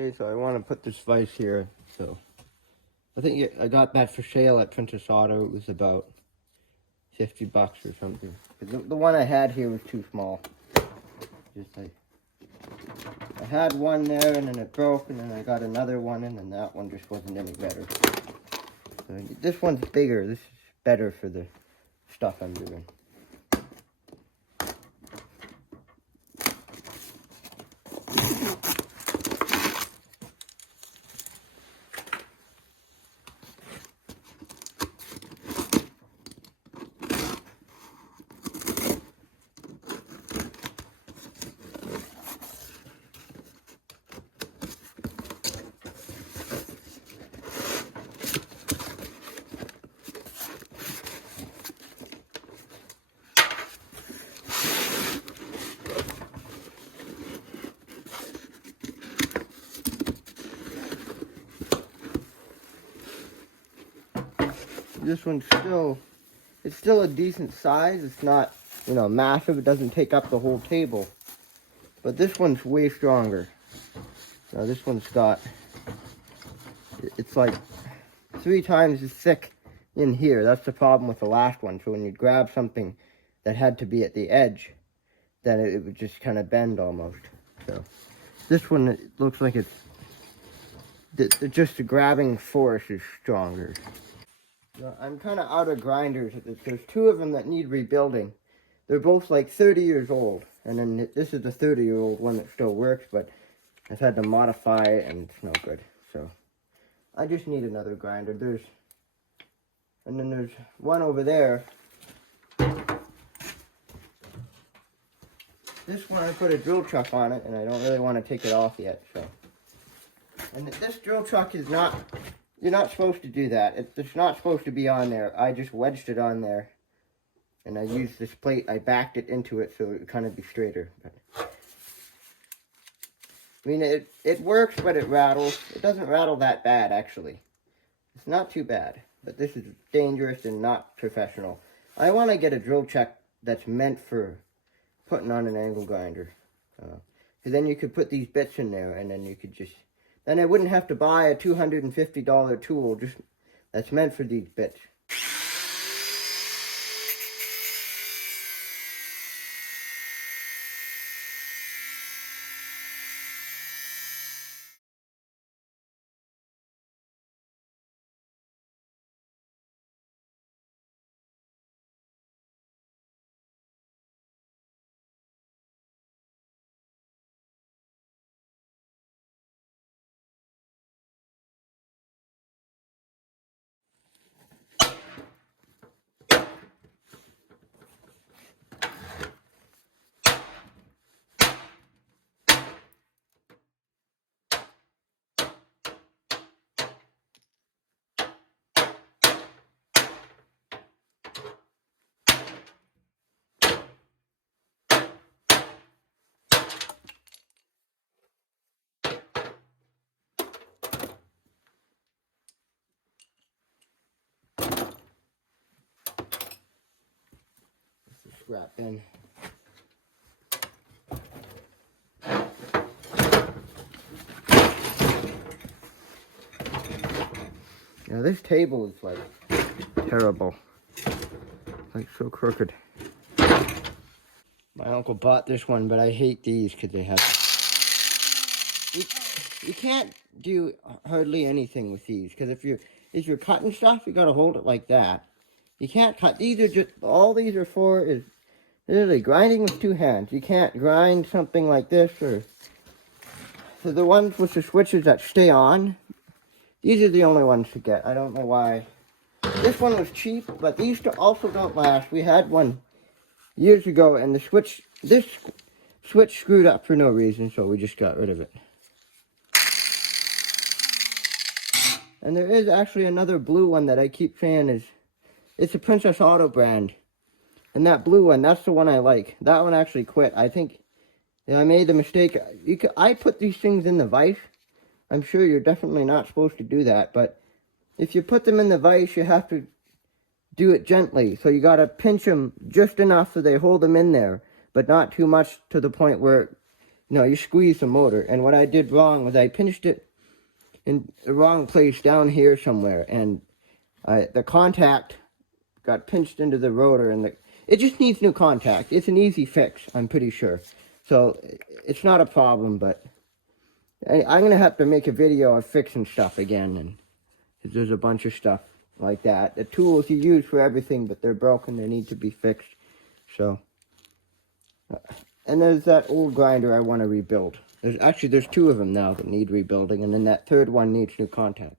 Okay, so I want to put this vise here. So I think I got that for sale at Princess Auto. It was about $50 or something. The one I had here was too small. Just like I had one there and then it broke, and then I got another one, and then that one just wasn't any better. So this one's bigger. This is better for the stuff I'm doing. This one's it's still a decent size. It's not, massive. It doesn't take up the whole table. But this one's way stronger. Now this one's it's like 3 times as thick in here. That's the problem with the last one. So when you grab something that had to be at the edge, then it would just kind of bend almost. So this one, it looks like just the grabbing force is stronger. I'm kind of out of grinders. There's 2 of them that need rebuilding. They're both like 30 years old. And then this is the 30-year-old one that still works, but I've had to modify it and it's no good. So I just need another grinder. And then there's one over there. This one I put a drill truck on it, and I don't really want to take it off yet. So, and this drill truck is not. You're not supposed to do that. It's not supposed to be on there. I just wedged it on there. And I used this plate. I backed it into it so it would kind of be straighter. But, I mean, it works, but it rattles. It doesn't rattle that bad, actually. It's not too bad. But this is dangerous and not professional. I want to get a drill chuck that's meant for putting on an angle grinder. Because then you could put these bits in there, and then you could just... Then I wouldn't have to buy a $250 tool that's meant for these bits. Scrap in. Now this table is like terrible. Like so crooked. My uncle bought this one, but I hate these because they have... You can't do hardly anything with these, because if you're cutting stuff, you gotta hold it like that. You can't cut. These are just... All these are for is literally grinding with 2 hands. You can't grind something like this or... So the ones with the switches that stay on, these are the only ones to get. I don't know why. This one was cheap, but these also don't last. We had one years ago, and this switch screwed up for no reason, so we just got rid of it. And there is actually another blue one that I keep saying it's a Princess Auto brand. And that blue one, that's the one I like. That one actually quit. I think I made the mistake. I put these things in the vise. I'm sure you're definitely not supposed to do that, but if you put them in the vise, you have to do it gently. So you got to pinch them just enough so they hold them in there, but not too much to the point where No, you squeeze the motor. And what I did wrong was I pinched it in the wrong place down here somewhere, and the contact got pinched into the rotor, and it just needs new contact. It's an easy fix, I'm pretty sure. So it's not a problem, but I'm going to have to make a video of fixing stuff again, and there's a bunch of stuff like that. The tools you use for everything, but they're broken, they need to be fixed. So, and there's that old grinder I want to rebuild. There's two of them now that need rebuilding, and then that third one needs new contacts.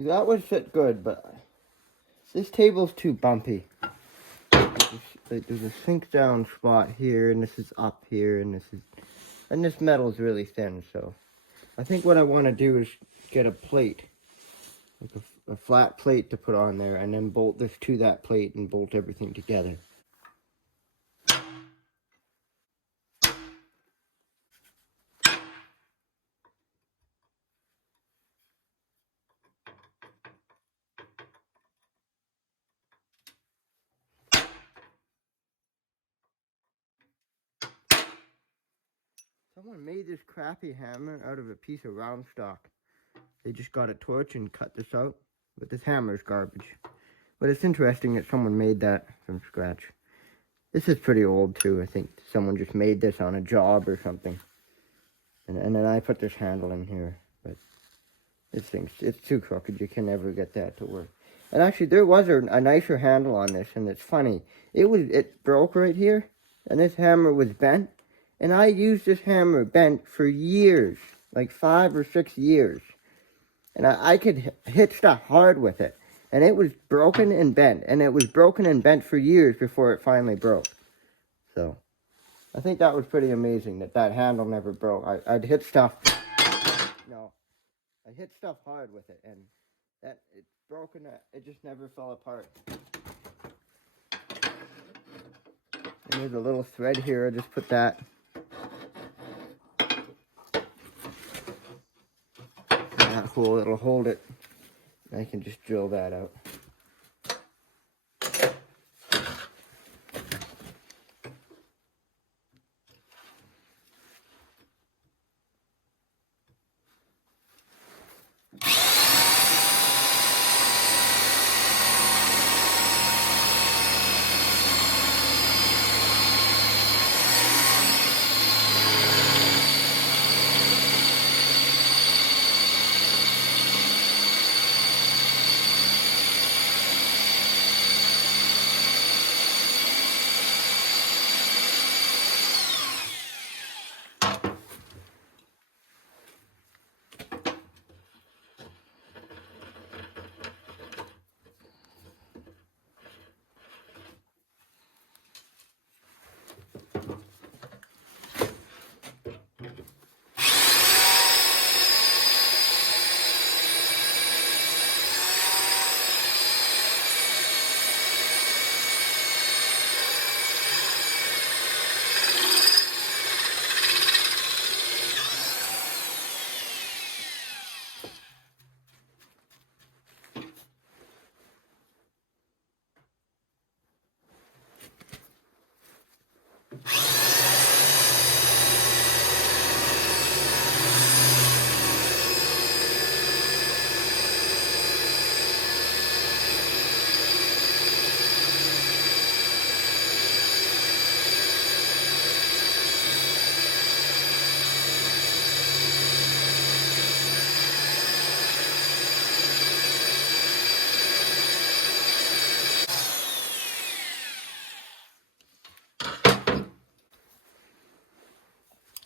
That would fit good, but this table's too bumpy. There's a sink down spot here, and this is up here, and this metal's really thin. So I think what I want to do is get a plate, like a flat plate to put on there, and then bolt this to that plate and bolt everything together. Someone made this crappy hammer out of a piece of round stock. They just got a torch and cut this out, but this hammer's garbage. But it's interesting that someone made that from scratch. This is pretty old too. I think someone just made this on a job or something. And then I put this handle in here, but this thing's, it's too crooked. You can never get that to work. And actually, there was a nicer handle on this, and it's funny. It broke right here, and this hammer was bent. And I used this hammer bent for years, like 5 or 6 years. And I could hit stuff hard with it. And it was broken and bent. And it was broken and bent for years before it finally broke. So, I think that was pretty amazing that handle never broke. I'd hit stuff. No, I hit stuff hard with it. And that it's broken. It just never fell apart. And there's a little thread here. I just put that. That hole, it'll hold it. I can just drill that out.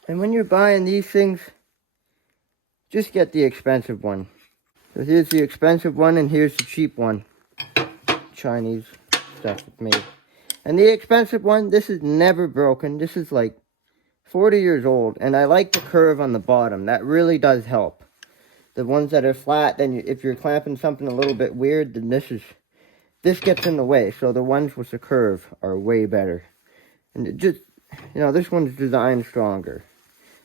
And when you're buying these things, just get the expensive one. So here's the expensive one, and here's the cheap one. Chinese stuff it's made. And the expensive one, this is never broken. This is like 40 years old, and I like the curve on the bottom. That really does help. The ones that are flat, then if you're clamping something a little bit weird, then this gets in the way. So the ones with the curve are way better. And it just, this one's designed stronger.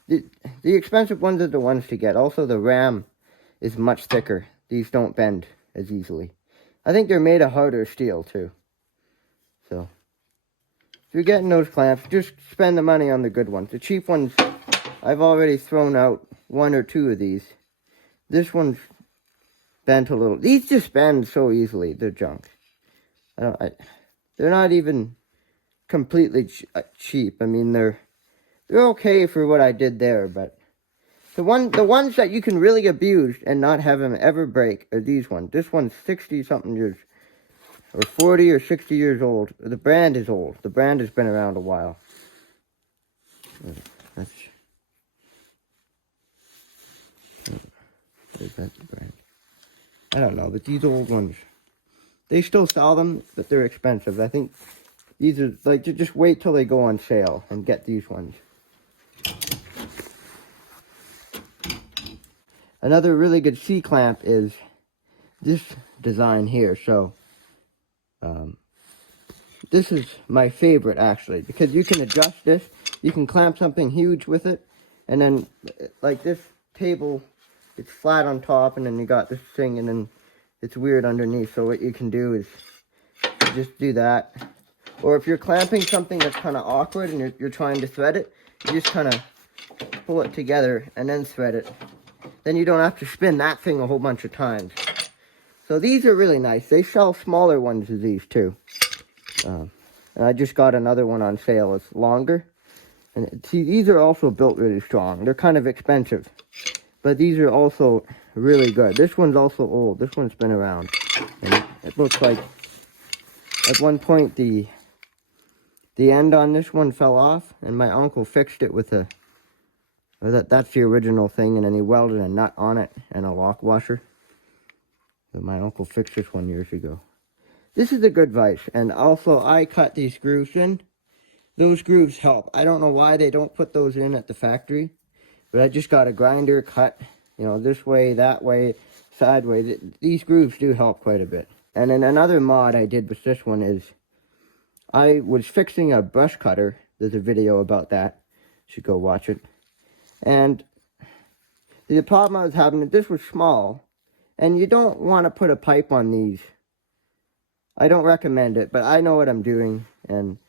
The expensive ones are the ones to get. Also, the ram is much thicker. These don't bend as easily. I think they're made of harder steel, too. So, if you're getting those clamps, just spend the money on the good ones. The cheap ones, I've already thrown out 1 or 2 of these. This one's bent a little. These just bend so easily. They're junk. They're not even completely cheap. I mean, they're okay for what I did there, but the ones that you can really abuse and not have them ever break are these ones. This one's 60-something years, or 40 or 60 years old. The brand is old. The brand has been around a while. That's the brand. I don't know, but these old ones, they still sell them, but they're expensive. I think these are, like, just wait till they go on sale and get these ones. Another really good C-clamp is this design here. So, this is my favorite, actually, because you can adjust this. You can clamp something huge with it, and then, like this table, it's flat on top, and then you got this thing, and then it's weird underneath. So what you can do is just do that. Or if you're clamping something that's kind of awkward and you're trying to thread it, you just kind of pull it together and then thread it. Then you don't have to spin that thing a whole bunch of times. So these are really nice. They sell smaller ones of these too. And I just got another one on sale. It's longer. And see, these are also built really strong. They're kind of expensive, but these are also really good. This one's also old. This one's been around. And it looks like at one point the end on this one fell off, and my uncle fixed it with that's the original thing, and then he welded a nut on it and a lock washer. So my uncle fixed this one years ago. This is a good vise, and also I cut these grooves in. Those grooves help. I don't know why they don't put those in at the factory, but I just got a grinder cut, this way, that way, sideways. These grooves do help quite a bit. And then another mod I did with this one is I was fixing a brush cutter. There's a video about that. You should go watch it. And the problem I was having is this was small, and you don't want to put a pipe on these. I don't recommend it, but I know what I'm doing, and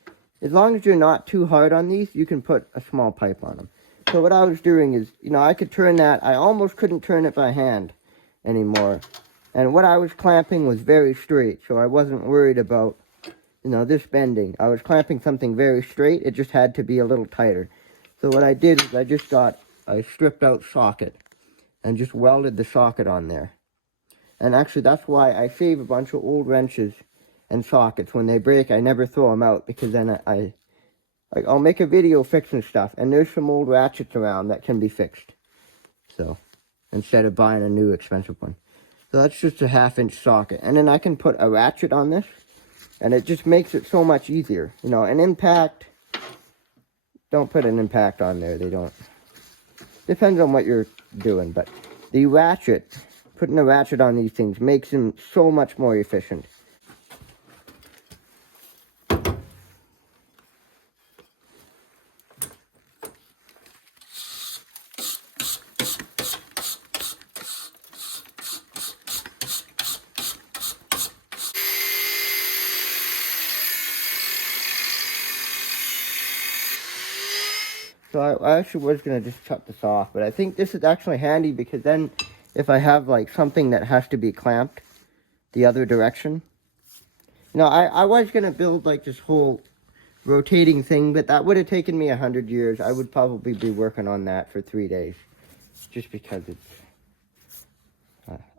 as long as you're not too hard on these, you can put a small pipe on them. So what I was doing is, I could turn that. I almost couldn't turn it by hand anymore. And what I was clamping was very straight, so I wasn't worried about, this bending. I was clamping something very straight. It just had to be a little tighter. So what I did is I just got a stripped out socket and just welded the socket on there. And actually that's why I save a bunch of old wrenches and sockets. When they break, I never throw them out, because then I'll make a video fixing stuff, and there's some old ratchets around that can be fixed. So, instead of buying a new expensive one. So that's just a 1/2-inch socket. And then I can put a ratchet on this, and it just makes it so much easier. An impact, don't put an impact on there. They don't. Depends on what you're doing, but the ratchet, putting a ratchet on these things makes them so much more efficient. So I actually was going to just cut this off, but I think this is actually handy, because then if I have like something that has to be clamped the other direction. I was going to build like this whole rotating thing, but that would have taken me 100 years. I would probably be working on that for 3 days, just because it's,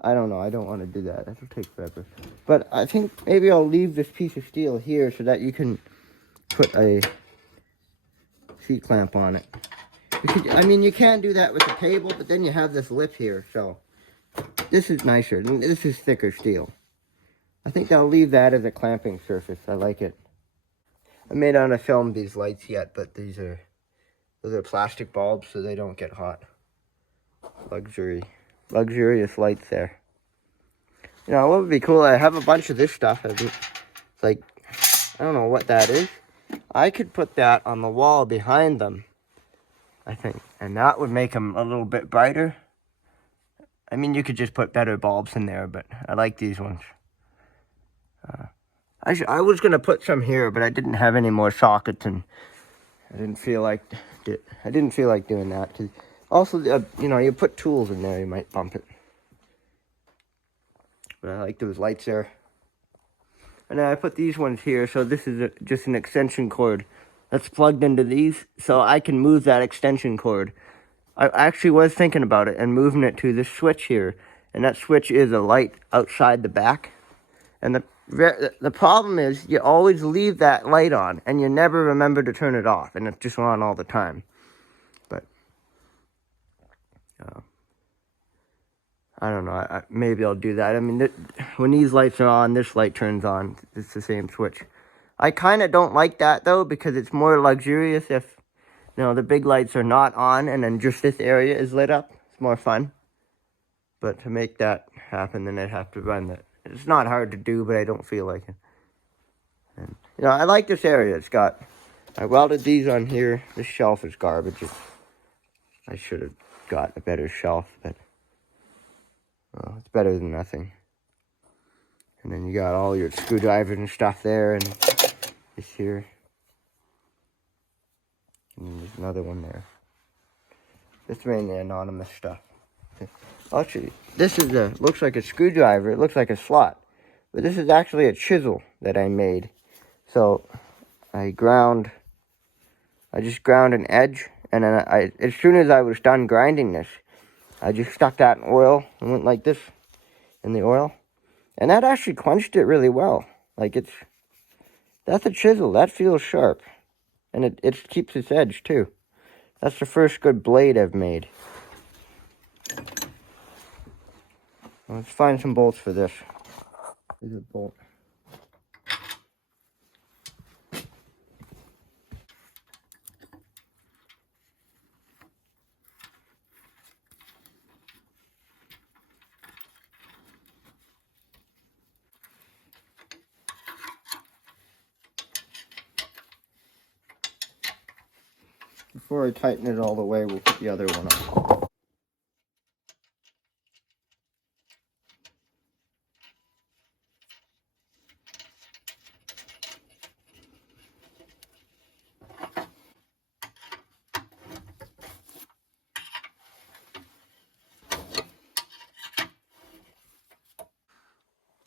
I don't know, I don't want to do that. That'll take forever. But I think maybe I'll leave this piece of steel here so that you can put a C-clamp on it. I mean, you can do that with the table, but then you have this lip here, so this is nicer. This is thicker steel. I think I'll leave that as a clamping surface. I like it. I may not have filmed these lights yet, but those are plastic bulbs, so they don't get hot. Luxurious lights there. You know, what would be cool? I have a bunch of this stuff. It's like, I don't know what that is. I could put that on the wall behind them, I think, and that would make them a little bit brighter. I mean, you could just put better bulbs in there, but I like these ones. I was gonna put some here, but I didn't have any more sockets, and I didn't feel like doing that. Cause also, you know, you put tools in there, you might bump it. But I like those lights there. And then I put these ones here, so this is just an extension cord that's plugged into these, so I can move that extension cord. I actually was thinking about it and moving it to this switch here, and that switch is a light outside the back. And the problem is you always leave that light on, and you never remember to turn it off, and it's just on all the time. But I don't know. Maybe I'll do that. I mean, when these lights are on, this light turns on. It's the same switch. I kind of don't like that, though, because it's more luxurious if, you know, the big lights are not on and then just this area is lit up. It's more fun. But to make that happen, then I'd have to run it. It's not hard to do, but I don't feel like it. And, you know, I like this area. I welded these on here. This shelf is garbage. I should have got a better shelf, but well, it's better than nothing. And then you got all your screwdrivers and stuff there, and this here. And there's another one there. This is mainly anonymous stuff. Actually, this is looks like a screwdriver. It looks like a slot. But this is actually a chisel that I made. So, I just ground an edge, and then as soon as I was done grinding this, I just stuck that in oil and went like this in the oil. And that actually quenched it really well. Like that's a chisel. That feels sharp. And it keeps its edge too. That's the first good blade I've made. Let's find some bolts for this. Here's a bolt. Before I tighten it all the way, we'll put the other one on.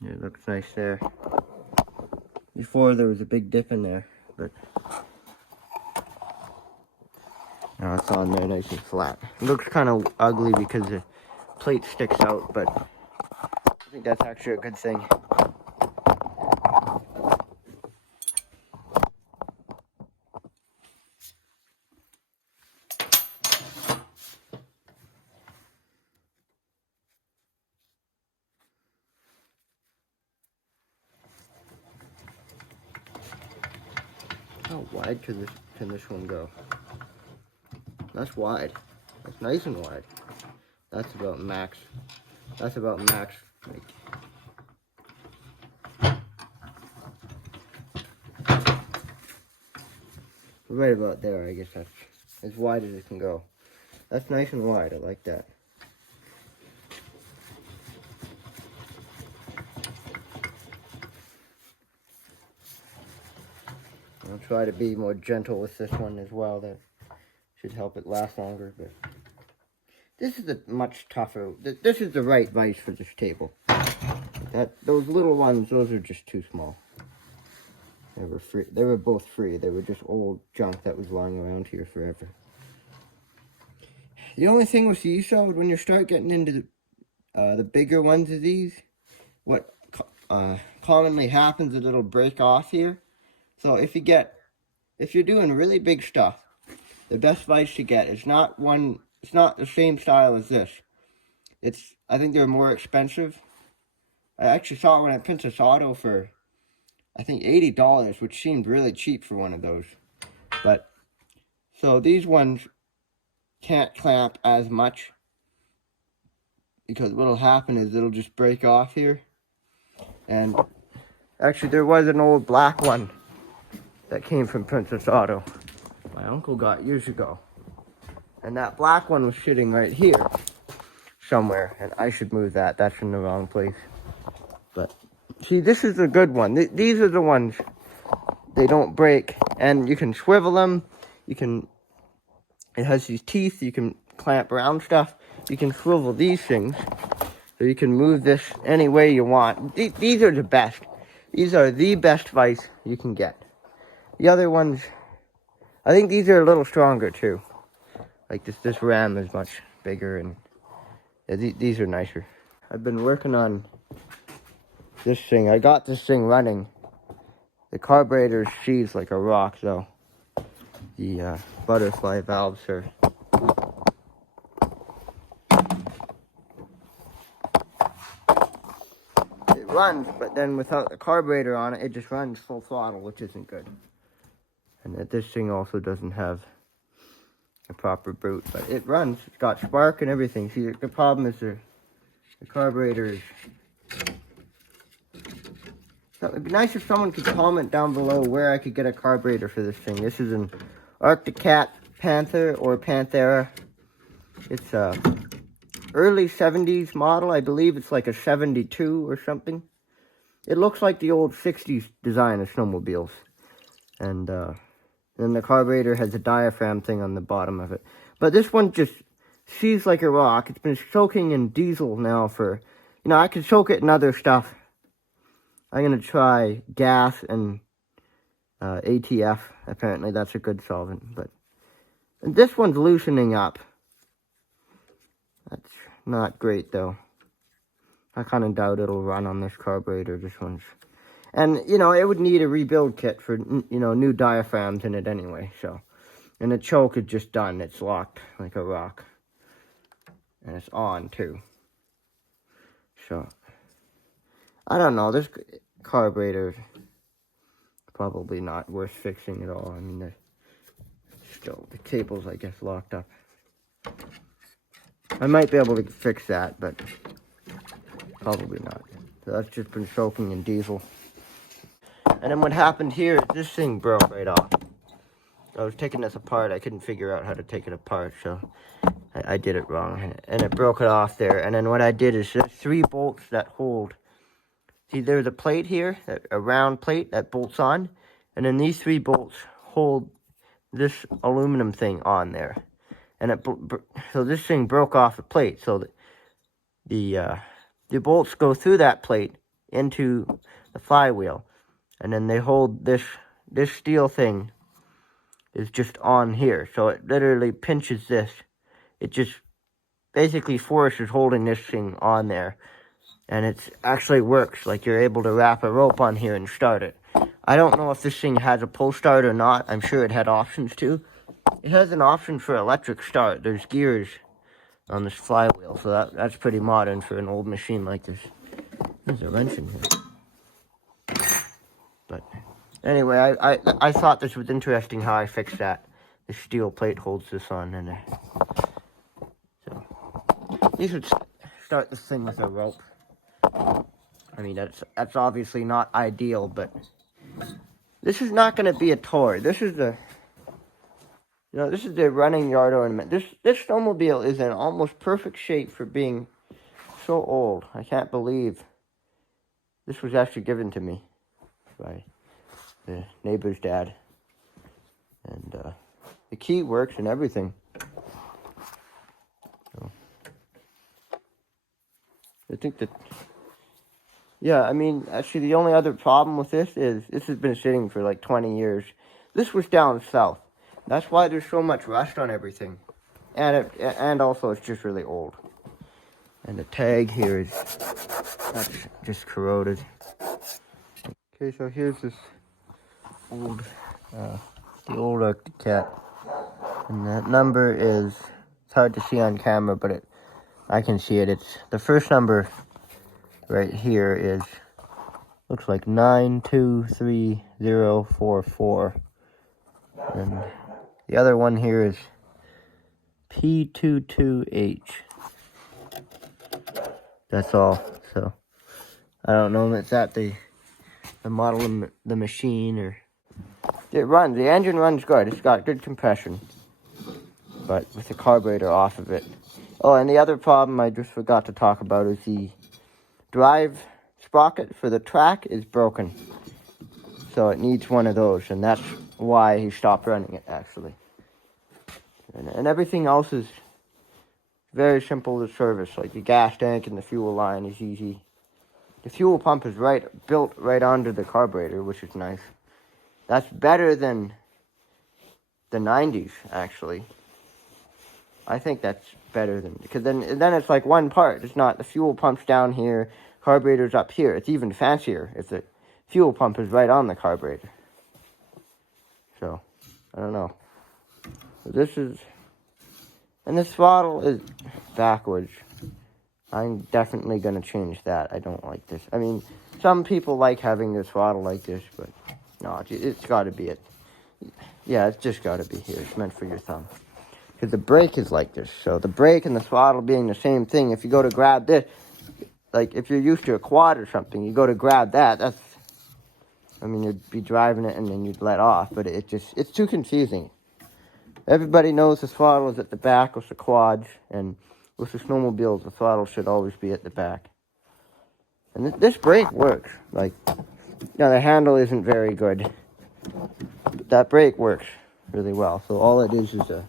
Yeah, it looks nice there. Before there was a big dip in there, but now it's on there nice and flat. It looks kind of ugly because the plate sticks out, but I think that's actually a good thing. How wide can this one go? That's wide. That's nice and wide. That's about max. That's about max. Right about there, I guess that's as wide as it can go. That's nice and wide. I like that. I'll try to be more gentle with this one as well. That should help it last longer. But this is a much tougher. This is the right vise for this table. Those little ones, those are just too small. They were free. They were both free. They were just old junk that was lying around here forever. The only thing with these, though, when you start getting into the bigger ones of these, what commonly happens is it'll break off here. So if you're doing really big stuff, the best vise to get. It's not the same style as this. I think they're more expensive. I actually saw one at Princess Auto for, I think, $80, which seemed really cheap for one of those. But, so these ones can't clamp as much, because what'll happen is it'll just break off here. And actually there was an old black one that came from Princess Auto my uncle got years ago. And that black one was sitting right here somewhere, and I should move that. That's in the wrong place. But see, this is a good one. These are the ones, they don't break, and you can swivel them. It has these teeth, you can clamp around stuff. You can swivel these things, so you can move this any way you want. These are the best. These are the best vise you can get. The other ones, I think these are a little stronger too. Like this ram is much bigger, and yeah, these are nicer. I've been working on this thing. I got this thing running. The carburetor sheathes like a rock, though. The butterfly valves are... It runs, but then without the carburetor on it, it just runs full throttle, which isn't good. And this thing also doesn't have a proper boot, but it runs. It's got spark and everything. See, the problem is the carburetor is... So it'd be nice if someone could comment down below where I could get a carburetor for this thing. This is an Arctic Cat Panther or Panthera. It's a early 70s model. I believe it's like a 72 or something. It looks like the old 60s design of snowmobiles. And then the carburetor has a diaphragm thing on the bottom of it. But this one just seizes like a rock. It's been soaking in diesel now for... You know, I could soak it in other stuff. I'm going to try gas and ATF. Apparently that's a good solvent. But this one's loosening up. That's not great, though. I kind of doubt it'll run on this carburetor. This one's... And, you know, it would need a rebuild kit for, you know, new diaphragms in it anyway, so. And the choke is just done. It's locked like a rock. And it's on, too. So, I don't know. This carburetor is probably not worth fixing at all. I mean, the cable's, I guess, locked up. I might be able to fix that, but probably not. So that's just been soaking in diesel. And then what happened here, this thing broke right off. I was taking this apart. I couldn't figure out how to take it apart, so I did it wrong. And it broke it off there. And then what I did is there's 3 bolts that hold. See, there's a plate here, a round plate that bolts on. And then these 3 bolts hold this aluminum thing on there. And so this thing broke off the plate. So the bolts go through that plate into the flywheel. And then they hold this steel thing is just on here. So it literally pinches this. It just basically forces holding this thing on there. And it actually works. Like you're able to wrap a rope on here and start it. I don't know if this thing has a pull start or not. I'm sure it had options too. It has an option for electric start. There's gears on this flywheel. So that's pretty modern for an old machine like this. There's a wrench in here. But anyway, I thought this was interesting how I fixed that. The steel plate holds this on in there. So you should start this thing with a rope. I mean, that's obviously not ideal, but this is not going to be a toy. This is the running yard ornament. This snowmobile is in almost perfect shape for being so old. I can't believe this was actually given to me by the neighbor's dad. And the key works and everything. So, I think that, yeah, I mean, actually the only other problem with this is this has been sitting for like 20 years. This was down south. That's why there's so much rust on everything. And also it's just really old. And the tag here that's just corroded. Okay, so here's this old, the old Arctic Cat And that number is, it's hard to see on camera, but I can see it. It's the first number right here is, looks like 923044. And the other one here is P22H. That's all. So I don't know if it's at the model of the machine, or it runs. The engine runs good. It's got good compression, but with the carburetor off of it. Oh, and the other problem I just forgot to talk about is the drive sprocket for the track is broken. So it needs one of those, and that's why he stopped running it, actually. And everything else is very simple to service. Like the gas tank and the fuel line is easy. The fuel pump is built right onto the carburetor, which is nice. That's better than the 90s, actually. I think that's better than, because then it's like one part. It's not, the fuel pump's down here, carburetor's up here. It's even fancier if the fuel pump is right on the carburetor. So, I don't know. This is, and this throttle is backwards. I'm definitely going to change that. I don't like this. I mean, some people like having this throttle like this, but no, it's got to be it. Yeah, it's just got to be here. It's meant for your thumb. Because the brake is like this. So the brake and the throttle being the same thing, if you go to grab this, like if you're used to a quad or something, you go to grab that, that's, I mean, you'd be driving it and then you'd let off, but it's too confusing. Everybody knows the throttle is at the back with the quads, and with the snowmobiles, the throttle should always be at the back. And this brake works. Like, the handle isn't very good. But that brake works really well. So all it is a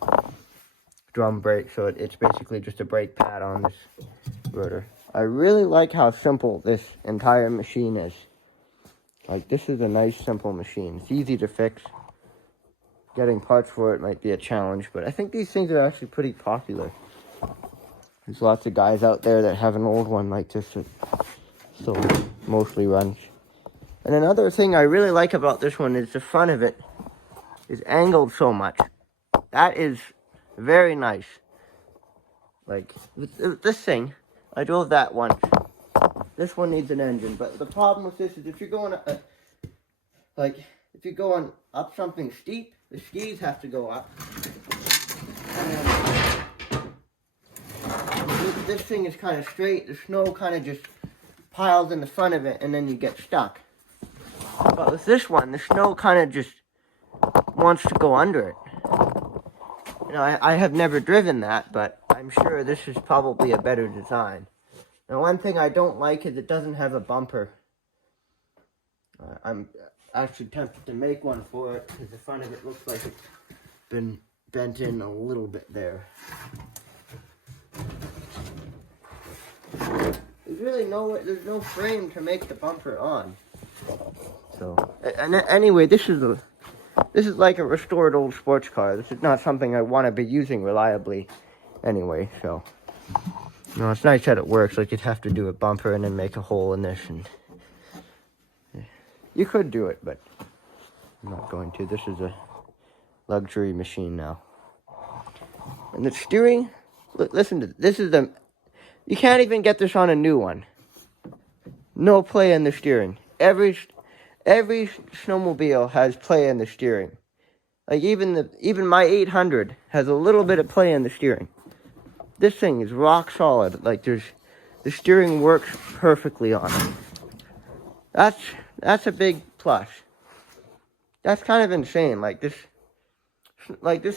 drum brake, so it's basically just a brake pad on this rotor. I really like how simple this entire machine is. Like, this is a nice, simple machine. It's easy to fix. Getting parts for it might be a challenge, but I think these things are actually pretty popular. There's lots of guys out there that have an old one like this that still mostly runs. And another thing I really like about this one is the front of it is angled so much. That is very nice. Like, this thing, I drove that once. This one needs an engine, but the problem with this is if you're going, if you're going up something steep, the skis have to go up. And then this thing is kind of straight. The snow kind of just piles in the front of it, and then you get stuck. But with this one, the snow kind of just wants to go under it. You know, I have never driven that, but I'm sure this is probably a better design. Now, one thing I don't like is it doesn't have a bumper. I'm actually tempted to make one for it because the front of it looks like it's been bent in a little bit there. There's no frame to make the bumper on. So, and anyway, this is like a restored old sports car. This is not something I want to be using reliably anyway, so. No, it's nice that it works. Like, you'd have to do a bumper and then make a hole in this, and you could do it, but I'm not going to. This is a luxury machine now. And the steering, listen to this. You can't even get this on a new one. No play in the steering. Every snowmobile has play in the steering. Like, even my 800 has a little bit of play in the steering. This thing is rock solid. Like, the steering works perfectly on it. That's a big plus. That's kind of insane. Like this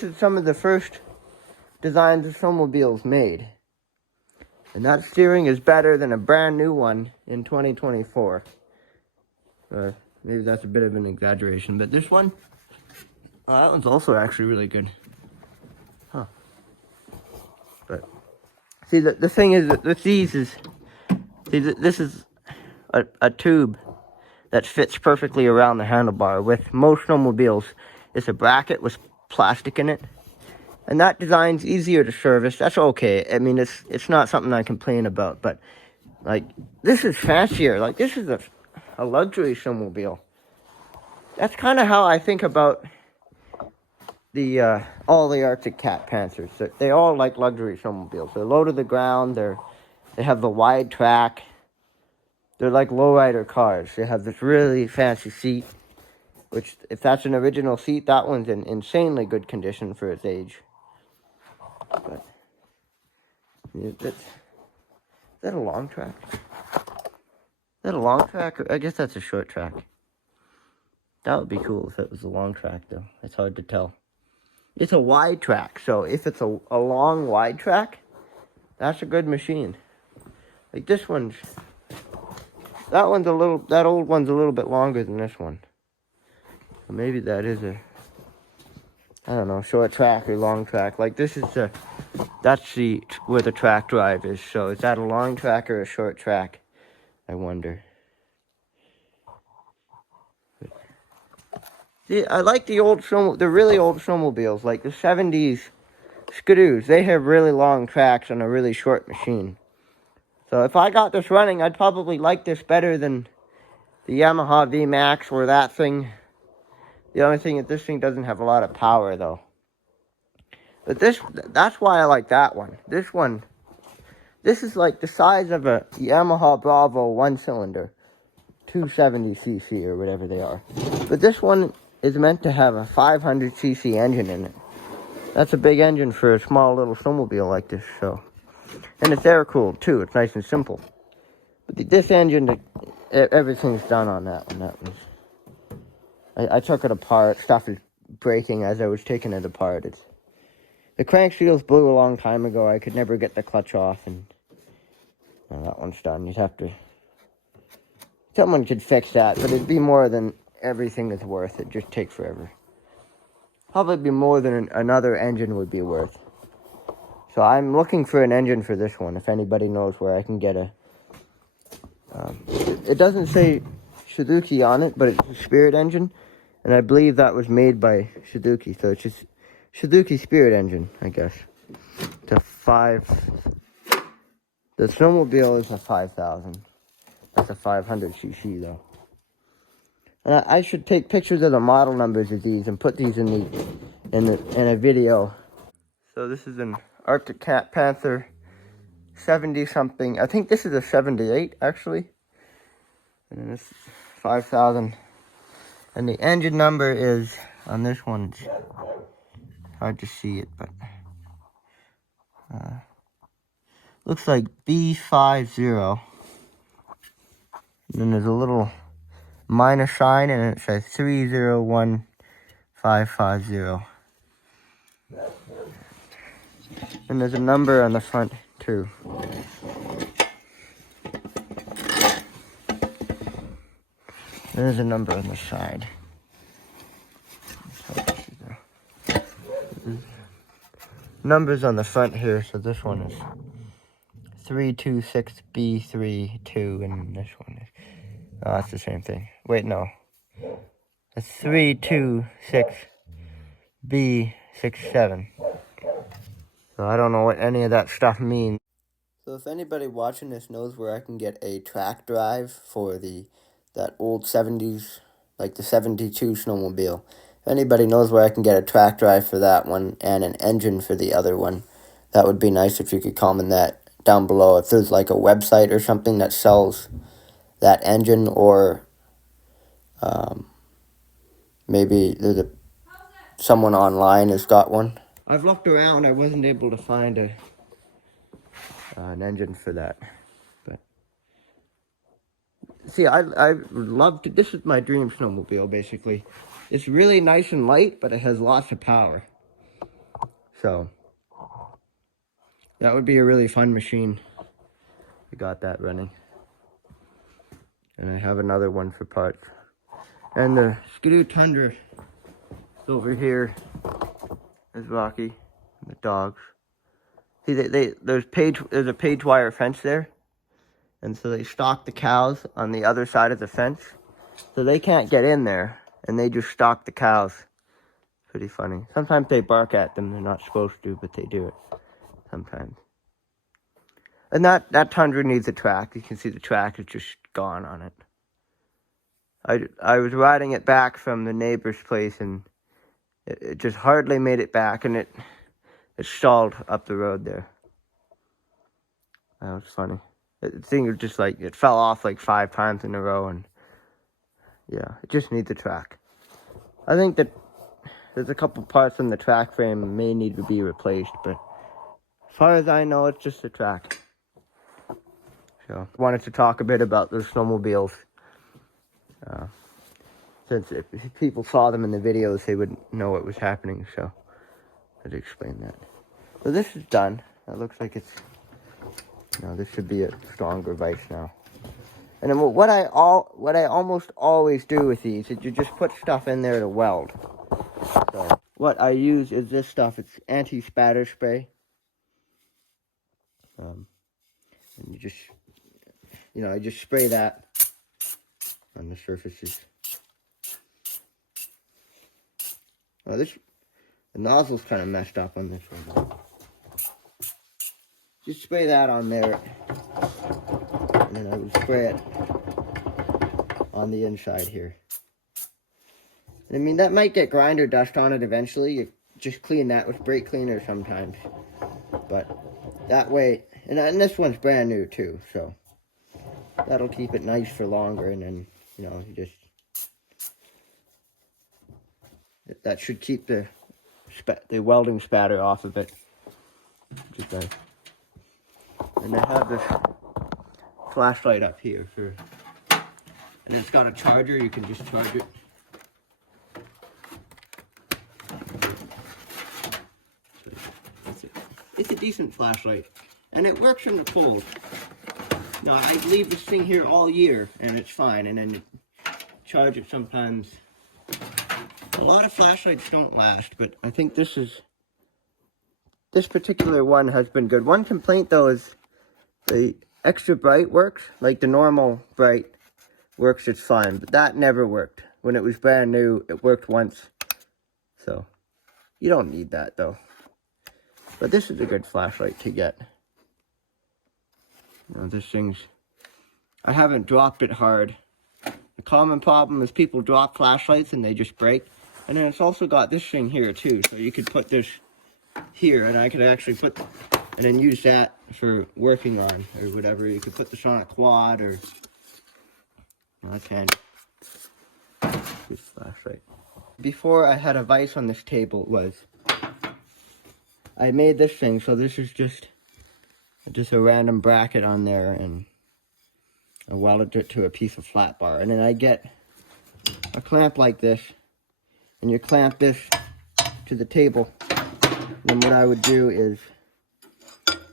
is some of the first designs of snowmobiles made. And that steering is better than a brand new one in 2024. Maybe that's a bit of an exaggeration, but this one, that one's also actually really good. Huh. But, see, the thing is that with these is, this is a tube that fits perfectly around the handlebar. With most snowmobiles, it's a bracket with plastic in it. And that design's easier to service. That's okay. I mean, it's not something I complain about, but, like, this is fancier. Like, this is a luxury snowmobile. That's kind of how I think about all the Arctic Cat Panthers. They all like luxury snowmobiles. They're low to the ground. They have the wide track. They're like lowrider cars. They have this really fancy seat, which, if that's an original seat, that one's in insanely good condition for its age. But is that a long track? Is that a long track? I guess that's a short track. That would be cool if it was a long track, though. It's hard to tell. It's a wide track, so if it's a long, wide track, that's a good machine. Like this that old one's a little bit longer than this one. So maybe that is I don't know, short track or long track. Like this is that's where the track drive is. So is that a long track or a short track? I wonder. See, I like the really old snowmobiles, like the 70s Skidoos. They have really long tracks on a really short machine. So if I got this running, I'd probably like this better than the Yamaha VMAX or that thing. The only thing is this thing doesn't have a lot of power, though. But that's why I like that one. This is like the size of a Yamaha Bravo 1-cylinder, 270cc or whatever they are. But this one is meant to have a 500cc engine in it. That's a big engine for a small little snowmobile like this, so. And it's air-cooled, too. It's nice and simple. But this engine, everything's done on that one. I took it apart. Stuff is breaking as I was taking it apart. The crank seals blew a long time ago. I could never get the clutch off, and that one's done. Someone could fix that, but it'd be more than everything is worth. It'd just take forever. Probably be more than another engine would be worth. So I'm looking for an engine for this one, if anybody knows where I can get it doesn't say Suzuki on it, but it's a Spirit engine, and I believe that was made by Suzuki, so it's just Suzuki Spirit engine, I guess. The snowmobile is a 5,000. That's a 500cc, though. And I should take pictures of the model numbers of these and put these in a video. So this is an Arctic Cat Panther 70-something. I think this is a 78, actually. And then this is 5,000. And the engine number is, on this one, it's hard to see it, but looks like B50. And then there's a little minus sign, and it says 301550. And there's a number on the front, too. There's a number on the side. Numbers on the front here, so this one is 326B32, and this one is... Oh, that's the same thing. Wait, no. It's 326B67. So I don't know what any of that stuff means. So if anybody watching this knows where I can get a track drive for that old 70s, like the 72 snowmobile. If anybody knows where I can get a track drive for that one and an engine for the other one, that would be nice if you could comment that down below. If there's like a website or something that sells that engine, or maybe someone online has got one. I've looked around. I wasn't able to find an engine for that. But see, I would love to. This is my dream snowmobile, basically. It's really nice and light, but it has lots of power. So that would be a really fun machine. I got that running. And I have another one for parts. And the Skidoo Tundra is over here. There's Rocky and the dogs. See, there's a page wire fence there. And so they stock the cows on the other side of the fence. So they can't get in there. And they just stock the cows. Pretty funny. Sometimes they bark at them. They're not supposed to, but they do it sometimes. And that Tundra needs a track. You can see the track is just gone on it. I was riding it back from the neighbor's place, and It just hardly made it back, and it stalled up the road there. That was funny. The thing was just like, it fell off like 5 times in a row, and yeah, it just needs a track. I think that there's a couple parts in the track frame may need to be replaced, but as far as I know, it's just a track. So, I wanted to talk a bit about the snowmobiles. Since if people saw them in the videos, they would know what was happening, so I'd explain that. So this is done. It looks like it's, this should be a stronger vise now. And then what I almost always do with these is you just put stuff in there to weld. So what I use is this stuff. It's anti-spatter spray. And you just, I just spray that on the surfaces. Oh, the nozzle's kind of messed up on this one. Just spray that on there, and then I would spray it on the inside here. And I mean, that might get grinder dust on it eventually. You just clean that with brake cleaner sometimes. But that way, and this one's brand new too, so that'll keep it nice for longer, and then, you just, that should keep the welding spatter off of it, which is nice. And I have this flashlight up here and it's got a charger. You can just charge it. It's a decent flashlight, and it works in the cold. Now, I leave this thing here all year, and it's fine, and then you charge it sometimes. A lot of flashlights don't last, but I think this particular one has been good. One complaint, though, is the extra bright works. Like the normal bright works, it's fine, but that never worked. When it was brand new, it worked once. So, you don't need that, though. But this is a good flashlight to get. This thing's, I haven't dropped it hard. The common problem is people drop flashlights and they just break. And then it's also got this thing here too, so you could put this here, and I could actually and then use that for working on, or whatever. You could put this on a quad, or, that's handy. This flashlight. Before I had a vise on this table, I made this thing, so this is just a random bracket on there, and I welded it to a piece of flat bar. And then I get a clamp like this, and you clamp this to the table. And what I would do is,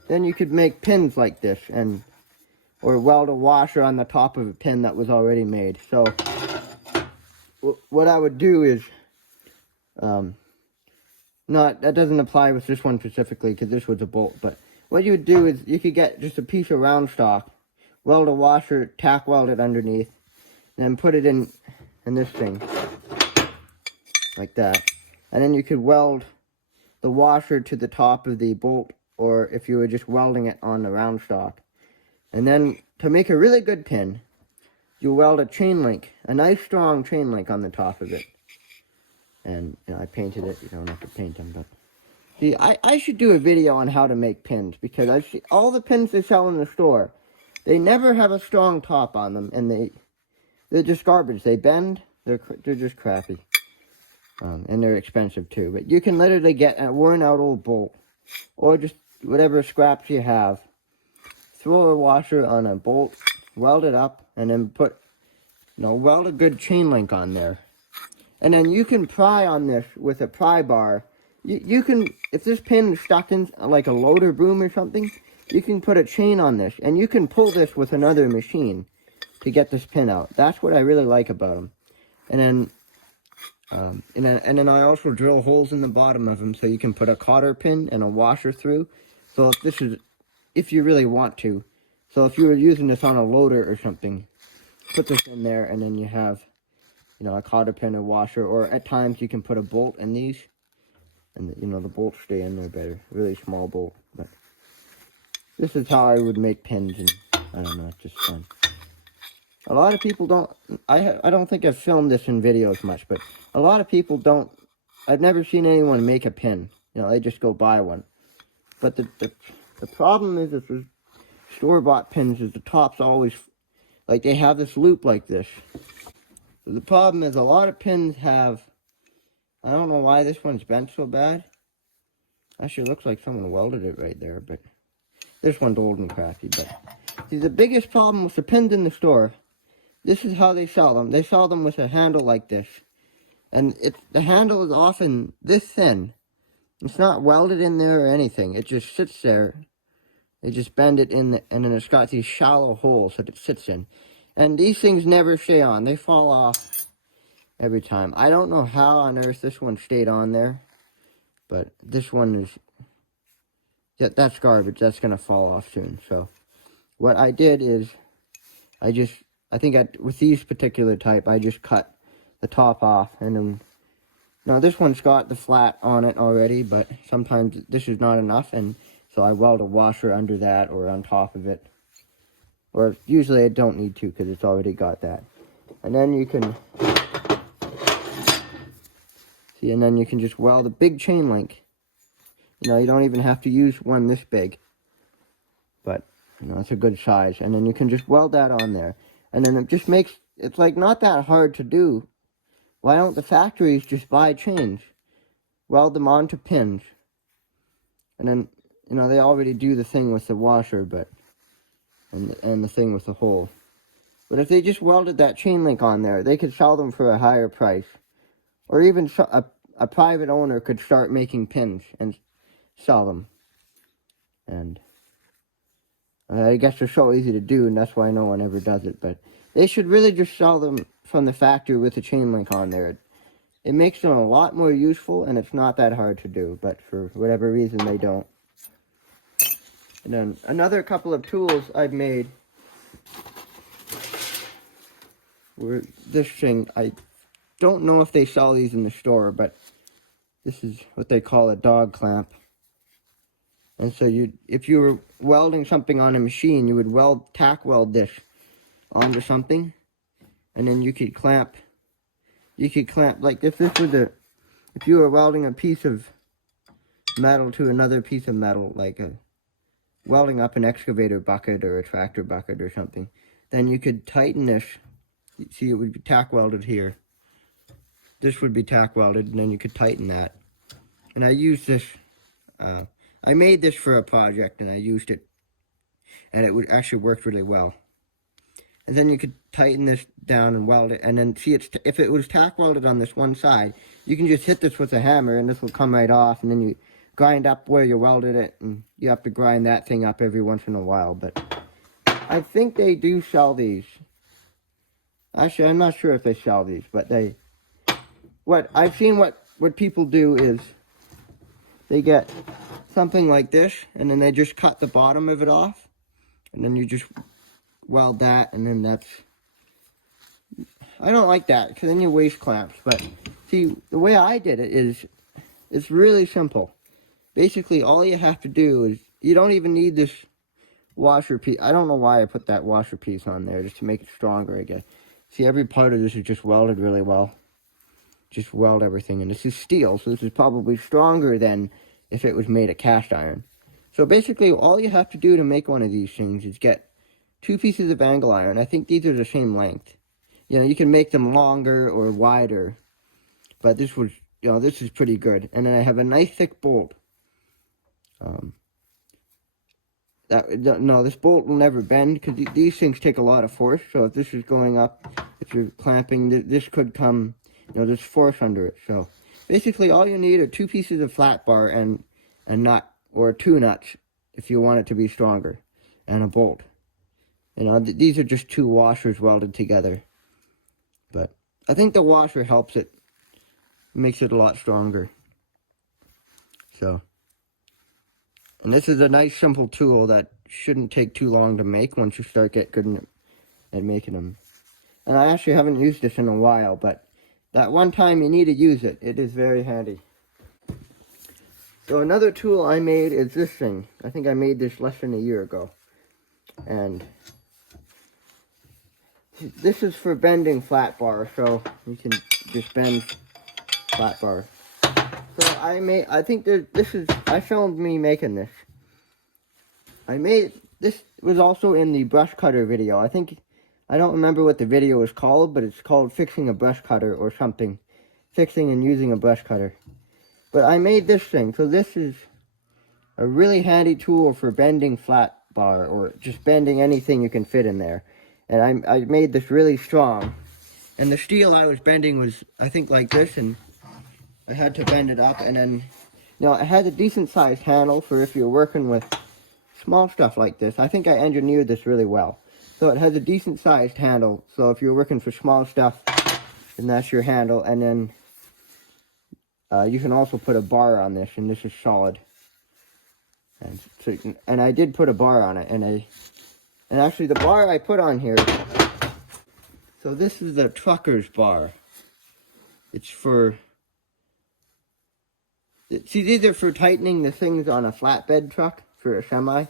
then you could make pins like this, or weld a washer on the top of a pin that was already made. So what I would do is, that doesn't apply with this one specifically, because this was a bolt, but what you would do is you could get just a piece of round stock, weld a washer, tack weld it underneath, and then put it in this thing, like that. And then you could weld the washer to the top of the bolt, or if you were just welding it on the round stock. And then to make a really good pin, you weld a chain link, a nice strong chain link on the top of it. And I painted it. You don't have to paint them, but see, I should do a video on how to make pins, because I see all the pins they sell in the store, they never have a strong top on them, and they're just garbage. They bend. They're just crappy. And they're expensive too. But you can literally get a worn out old bolt, or just whatever scraps you have, throw a washer on a bolt, weld it up, and then weld a good chain link on there. And then you can pry on this with a pry bar. You can, if this pin is stuck in like a loader boom or something, you can put a chain on this, and you can pull this with another machine to get this pin out. That's what I really like about them. And then I also drill holes in the bottom of them, so you can put a cotter pin and a washer through. So if you really want to. So if you were using this on a loader or something, put this in there, and then you have, a cotter pin, a washer, or at times you can put a bolt in these, and the bolts stay in there better. Really small bolt, but this is how I would make pins, and I don't know, it's just fun. A lot of people don't, I don't think I've filmed this in videos much, but a lot of people don't I've never seen anyone make a pin. You know, they just go buy one. But the problem is with the store-bought pins is the top's always, like, they have this loop like this. So the problem is a lot of pins have, I don't know why this one's bent so bad. Actually, it looks like someone welded it right there, but this one's old and crappy. But see, the biggest problem with the pins in the store, this is how they sell them. They sell them with a handle like this. And the handle is often this thin. It's not welded in there or anything. It just sits there. They just bend it in, and then it's got these shallow holes that it sits in. And these things never stay on. They fall off every time. I don't know how on earth this one stayed on there. But this one is, yeah, that's garbage. That's going to fall off soon. So what I did is with these particular type, I just cut the top off. And then, now this one's got the flat on it already, but sometimes this is not enough. And so I weld a washer under that or on top of it. Or usually I don't need to because it's already got that. And then you can, see, and then you can just weld a big chain link. You know, you don't even have to use one this big. But, you know, it's a good size. And then you can just weld that on there. And then it just makes, it's like not that hard to do. Why don't the factories just buy chains? Weld them onto pins. And then, you know, they already do the thing with the washer, but, and the thing with the hole. But if they just welded that chain link on there, they could sell them for a higher price. Or even a private owner could start making pins and sell them. And I guess they're so easy to do, and that's why no one ever does it. But they should really just sell them from the factory with a chain link on there. It makes them a lot more useful, and it's not that hard to do. But for whatever reason, they don't. And then another couple of tools I've made were this thing. I don't know if they sell these in the store, but this is what they call a dog clamp. And so if you were welding something on a machine, you would tack weld this onto something, and then you could clamp, like if you were welding a piece of metal to another piece of metal, like welding up an excavator bucket or a tractor bucket or something, then you could tighten this. See, it would be tack welded here. This would be tack welded, and then you could tighten that. And I used this, I made this for a project, and I used it, and it actually worked really well. And then you could tighten this down and weld it, and then see, if it was tack welded on this one side, you can just hit this with a hammer, and this will come right off, and then you grind up where you welded it, and you have to grind that thing up every once in a while. But I think they do sell these. Actually, I'm not sure if they sell these, but what I've seen what people do is they get something like this, and then they just cut the bottom of it off, and then you just weld that, and then that's, I don't like that, because then you waste clamps. But see, the way I did it is, it's really simple. Basically, all you have to do is, you don't even need this washer piece. I don't know why I put that washer piece on there, just to make it stronger, I guess. See, every part of this is just welded really well. Just weld everything, and this is steel, so this is probably stronger than if it was made of cast iron. So basically, all you have to do to make one of these things is get 2 pieces of angle iron. I think these are the same length. You know, you can make them longer or wider, but this was, you know, this is pretty good. And then I have a nice thick bolt. No, this bolt will never bend, because these things take a lot of force. So if this is going up, if you're clamping, this could come, you know, there's force under it. So basically, all you need are 2 pieces of flat bar and a nut, or 2 nuts if you want it to be stronger, and a bolt. You know, these are just 2 washers welded together. But I think the washer helps it, makes it a lot stronger. So, and this is a nice simple tool that shouldn't take too long to make once you start getting good at making them. And I actually haven't used this in a while, but that one time you need to use it. It is very handy. So another tool I made is this thing. I think I made this less than a year ago. And this is for bending flat bar, so you can just bend flat bar. So I think I filmed me making this. This was also in the brush cutter video. I don't remember what the video is called, but it's called Fixing a Brush Cutter or something. Fixing and using a brush cutter. But I made this thing, so this is a really handy tool for bending flat bar, or just bending anything you can fit in there. And I made this really strong. And the steel I was bending was, I think, like this, and I had to bend it up, and then, it had a decent sized handle for if you're working with small stuff like this. I think I engineered this really well. So it has a decent sized handle, so if you're working for small stuff, then that's your handle, and then you can also put a bar on this, and this is solid. And I did put a bar on it, and actually the bar I put on here, so this is the trucker's bar. It's for, see, these are for tightening the things on a flatbed truck for a semi.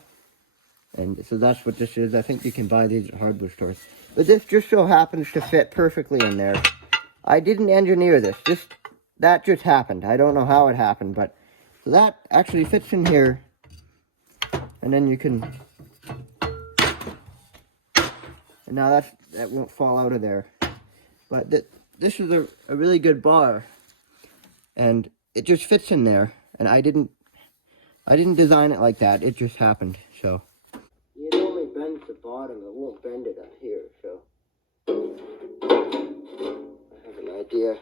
And so that's what this is. I think you can buy these at hardware stores. But this just so happens to fit perfectly in there. I didn't engineer this. That just happened. I don't know how it happened, but so that actually fits in here. And then you can, and now that won't fall out of there. But this is a really good bar, and it just fits in there. And I didn't design it like that. It just happened. So it only bends the bottom. It won't bend it up here. So I have an idea.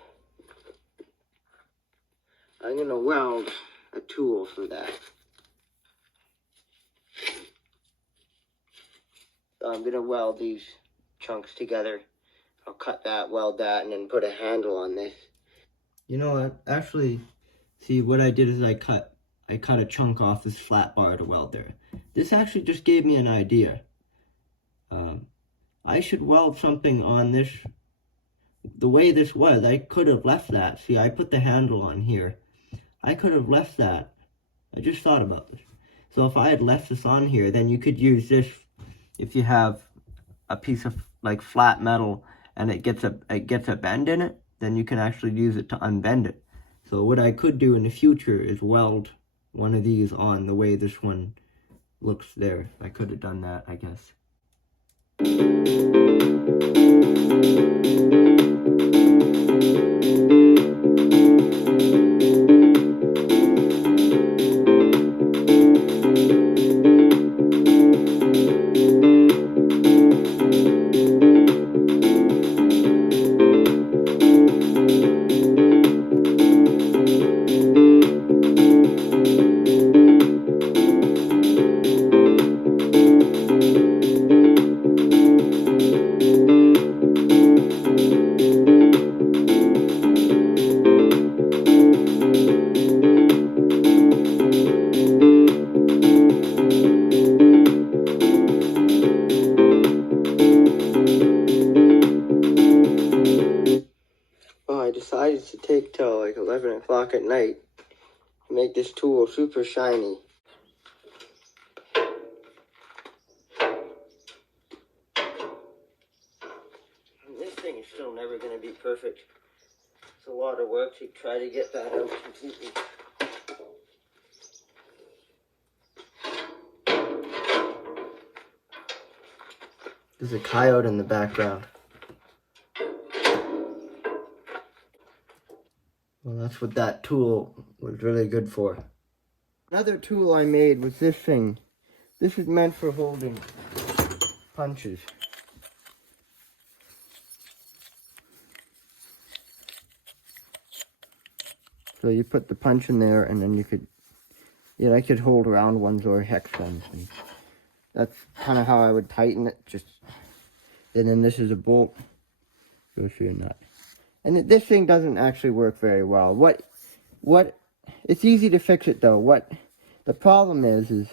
I'm gonna weld a tool for that. So I'm gonna weld these chunks together. I'll cut that, weld that, and then put a handle on this. You know what? Actually, see, what I did is I cut a chunk off this flat bar to weld there. This actually just gave me an idea. I should weld something on this. The way this was, I could have left that. See, I put the handle on here. I could have left that. I just thought about this. So if I had left this on here, then you could use this. If you have a piece of like flat metal and it gets a bend in it, then you can actually use it to unbend it. So what I could do in the future is weld one of these on the way this one looks there. I could have done that, I guess. I decided to take till like 11 o'clock at night to make this tool super shiny. And this thing is still never going to be perfect. It's a lot of work to try to get that out completely. There's a coyote in the background. Well, that's what that tool was really good for. Another tool I made was this thing. This is meant for holding punches. So you put the punch in there, and then you could, I could hold round ones or hex ones. And that's kind of how I would tighten it. And then this is a bolt. Go through your nut. And this thing doesn't actually work very well. It's easy to fix it though. What the problem is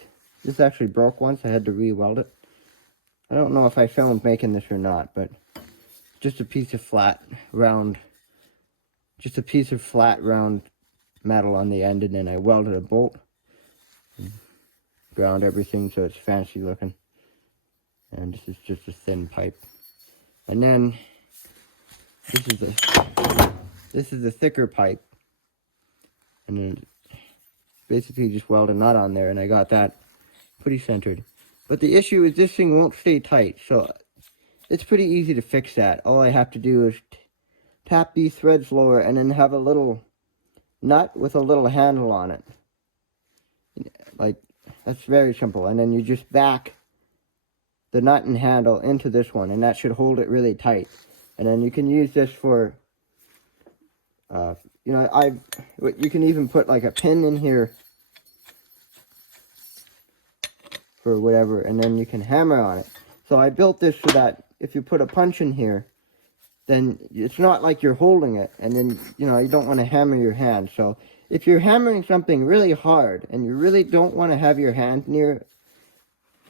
this actually broke once. I had to re-weld it. I don't know if I filmed making this or not, but just a piece of flat round metal on the end, and then I welded a bolt and ground everything so it's fancy looking. And this is just a thin pipe. And then this is a thicker pipe, And then basically just weld a nut on there, and I got that pretty centered. But the issue is this thing won't stay tight, so it's pretty easy to fix that. All I have to do is tap these threads lower and then have a little nut with a little handle on it. Like, that's very simple. And then you just back the nut and handle into this one, and that should hold it really tight. And then you can use this for, you know, you can even put like a pin in here for whatever, and then you can hammer on it. So I built this so that if you put a punch in here, then it's not like you're holding it, and then, you know, you don't want to hammer your hand. So if you're hammering something really hard and you really don't want to have your hand near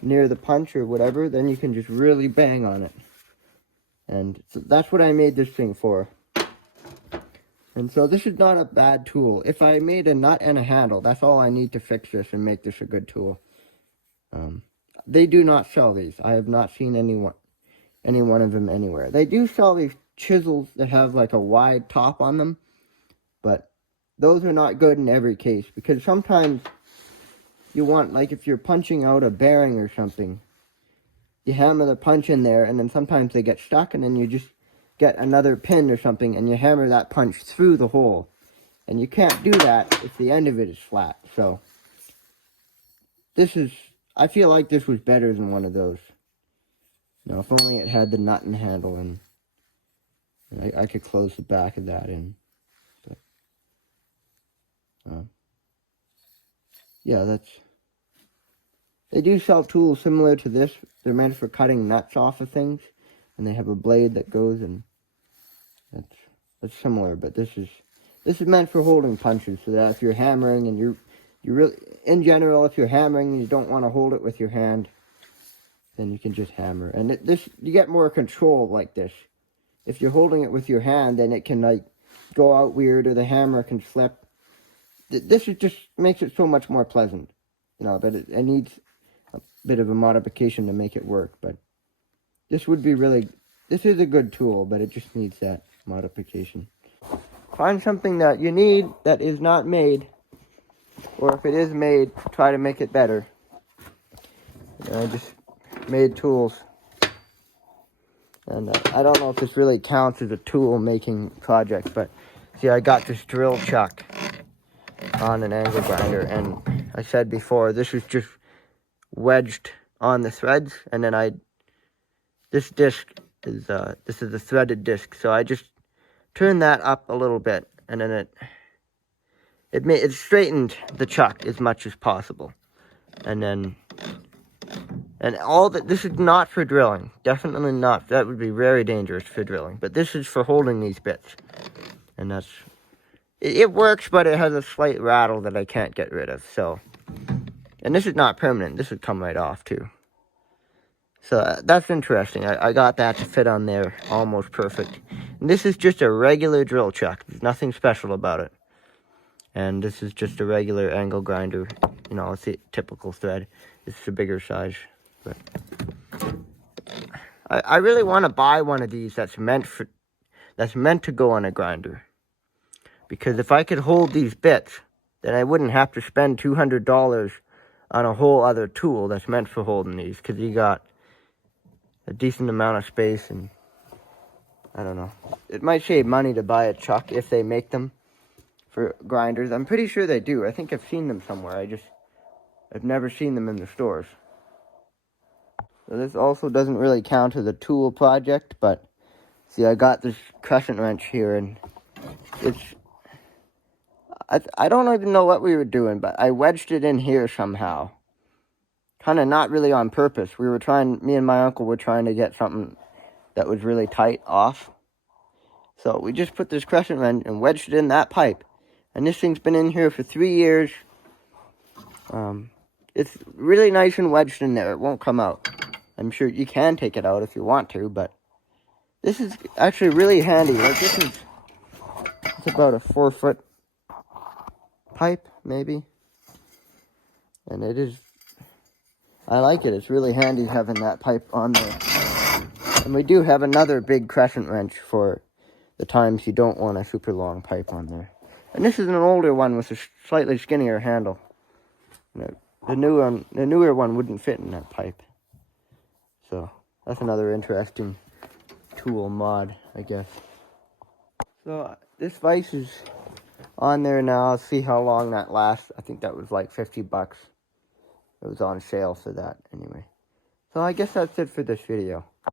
the punch or whatever, then you can just really bang on it. And so that's what I made this thing for. And so this is not a bad tool. If I made a nut and a handle, that's all I need to fix this and make this a good tool. They do not sell these. I have not seen any one of them anywhere. They do sell these chisels that have like a wide top on them, but those are not good in every case, because sometimes you want, like if you're punching out a bearing or something, you hammer the punch in there, and then sometimes they get stuck, and then you just get another pin or something, and you hammer that punch through the hole. And you can't do that if the end of it is flat. So I feel like this was better than one of those. You know, if only it had the nut and handle, and I could close the back of that in. But, yeah, they do sell tools similar to this. They're meant for cutting nuts off of things, and they have a blade that goes, and that's similar. But this is meant for holding punches, so that if you're hammering and you really, in general, if you're hammering and you don't want to hold it with your hand, then you can just hammer. And you get more control like this. If you're holding it with your hand, then it can like go out weird, or the hammer can slip. This just makes it so much more pleasant. You know, but it needs a bit of a modification to make it work. But this is a good tool, but it just needs that modification. Find something that you need that is not made, or if it is made, try to make it better. I just made tools, and I don't know if this really counts as a tool making project, but see, I got this drill chuck on an angle grinder, and I said before, this is just wedged on the threads, and then this disc is this is a threaded disc, so I just turned that up a little bit, and then it straightened the chuck as much as possible. And all that, this is not for drilling. Definitely not. That would be very dangerous for drilling. But this is for holding these bits. And it works, but it has a slight rattle that I can't get rid of. So, and this is not permanent. This would come right off too. So that's interesting. I got that to fit on there almost perfect. And this is just a regular drill chuck. There's nothing special about it. And this is just a regular angle grinder. You know, it's a typical thread. It's a bigger size. But I really want to buy one of these that's meant to go on a grinder. Because if I could hold these bits, then I wouldn't have to spend $200 on a whole other tool that's meant for holding these. Because you got a decent amount of space, and I don't know. It might save money to buy a chuck if they make them for grinders. I'm pretty sure they do. I think I've seen them somewhere. I've never seen them in the stores. So this also doesn't really count as a tool project, but see, I got this crescent wrench here, and I don't even know what we were doing, but I wedged it in here somehow. Kind of not really on purpose. Me and my uncle were trying to get something that was really tight off. So we just put this crescent wrench and wedged it in that pipe. And this thing's been in here for 3 years. It's really nice and wedged in there. It won't come out. I'm sure you can take it out if you want to, but this is actually really handy. Like, it's about a 4-foot pipe, maybe. And I like it. It's really handy having that pipe on there. And we do have another big crescent wrench for the times you don't want a super long pipe on there. And this is an older one with a slightly skinnier handle. The newer one wouldn't fit in that pipe. So that's another interesting tool mod, I guess. So this vise is on there now. I'll see how long that lasts. I think that was like $50. It was on sale for that anyway. So I guess that's it for this video.